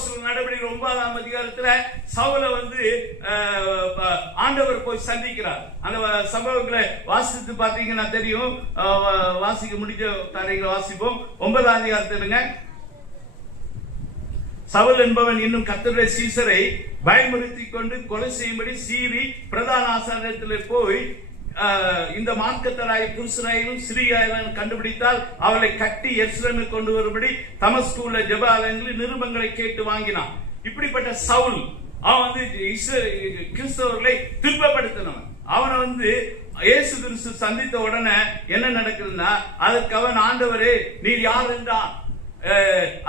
அப்போஸ்தலர் நடவடிக்கைகள் 9ஆம் அதிகாரத்துல சவுலை வந்து ஆண்டவர் போய் சந்திக்கிறார். அந்த சம்பவங்களை வாசித்து பார்த்தீங்கன்னா தெரியும். வாசிக்க முடிஞ்ச காரியங்களை வாசிப்போம். 9ஆம் அதிகாரத்திலுங்க, சவுல் என்பவன் இன்னும் கர்த்தருடைய சீசரை பயமுறுத்தி கொண்டு கொலை செய்யும்படி சீறி பிரதான ஆசாரியத்தில் போய் இந்த மார்க்கத்தராய புருஷராயிலும் சிறியாயிலும் கண்டுபிடித்தால் அவளை கட்டி எருசலேமுக்கு கொண்டு வரும்படி தமஸ்குல ஜெப ஆலயங்களில் நிருபங்களை கேட்டு வாங்கினான். இப்படிப்பட்ட சவுல் அவன் வந்து கிறிஸ்தவர்களை துன்பப்படுத்தினவன். அவனை வந்து இயேசு கிறிஸ்து சந்தித்த உடனே என்ன நடக்குதுன்னா, அதற்கு அவன், ஆண்டவரே நீர் யார் என்றான்.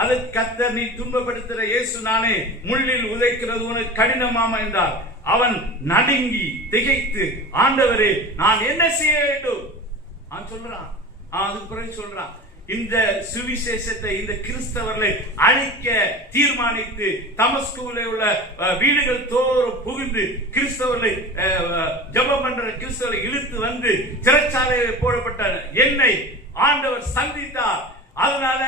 அதற்கு கர்த்தர், நீ துன்பப்படுத்துற இயேசு நானே, முள்ளில் உதைக்கிறது உனக்கு கடினமாமா என்றார். அவன் நடுங்கி திகைத்து, ஆண்டவரே நான் என்ன செய்ய வேண்டும் அவன் சொல்றான். அதுக்கு பிறகு சொல்றான், இந்த சுவிசேஷத்தை, இந்த கிறிஸ்தவர்களை அழிக்க தீர்மானித்து தமஸ்குவிலே உள்ள வீடுகள் தோறும் புகுந்து கிறிஸ்தவர்களை ஜெபம் பண்ற கிறிஸ்தவர்களை இழுத்து வந்து சிறைச்சாலையில் போடப்பட்ட என்னை ஆண்டவர் சந்தித்தார். அதனால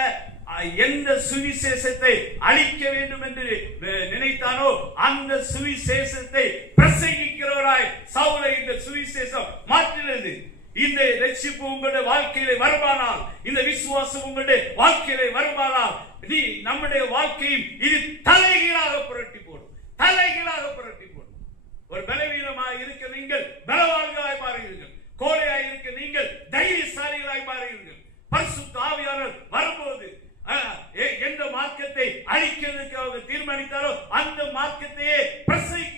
எந்த சுவிசேஷத்தை அழிக்க வேண்டும் என்று நினைத்தானோ அந்த சுவிசேஷத்தை பிரசங்கிக்கிறவராய் சவுலை இந்த சுவிசேஷம் மாற்றினது. இந்த ரட்சிப்பு உங்களுடைய வாழ்க்கையிலே வருமானால், இந்த விசுவாசம் உங்களுடைய வாழ்க்கையிலே வருமானால், நீ நம்முடைய வாழ்க்கையும் இது தலைகீழாக புரட்டி போடும், தலைகீழாக புரட்டி போடும். ஒரு பலவீனமாக இருக்க நீங்கள் பலவான்களாய் மாறுவீர்கள், கோழையாய் இருக்க நீங்கள் தைரியசாலிகளாய் மாறுவீர்கள். பரிசுத்த ஆவியானவர் வரும்போது எந்த மார்க்கத்தை அழிக்கிறதுக்கு அவங்க தீர்மானித்தாரோ அந்த மார்க்கத்தையே பிரசங்கி